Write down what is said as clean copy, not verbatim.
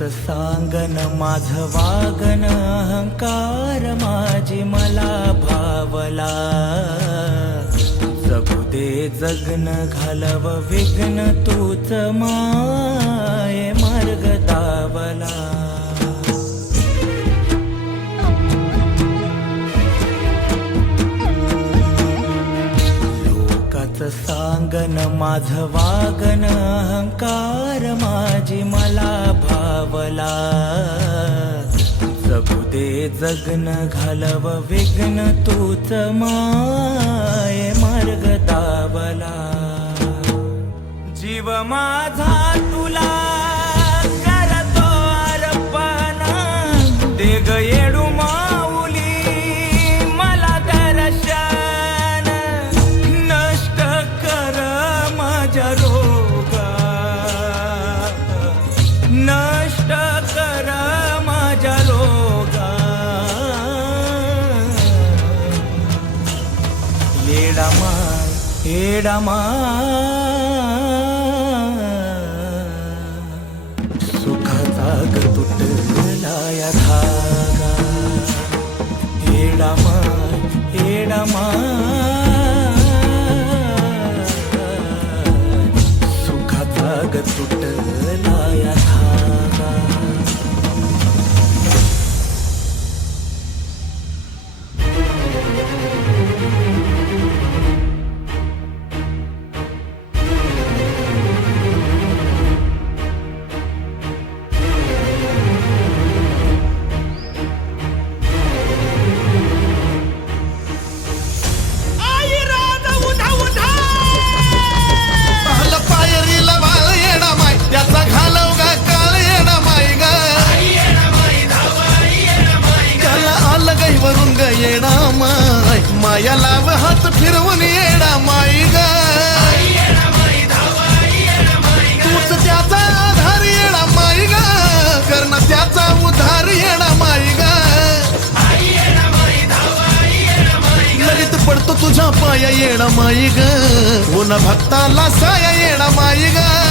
लोकाचं सांगन माझं वागन अहंकार माझी मला भावला जगू दे जगन घालव विघ्न तूच माये मार्ग दावला सांगन माझं वागन अहंकार माझी मला भावला जगू दे जगन घालव विघ्न तूच माये मार्ग दावला जीव माझा तुला करतो अर्पण दे ग येडू नष्ट कर माझ्या रोगा येडा सुखाचा ग तुटला या धागा येडा सुखाचा ग तुटला या धागा माया लाव हात फिरवून येडा माई ग तूच त्याचा आधार येडा माई ग कर्ण त्याचा उधार येडा माई ग ललित पडतो तुझ्या पाया येडा माई ग उन भक्ताला साया येडा माई ग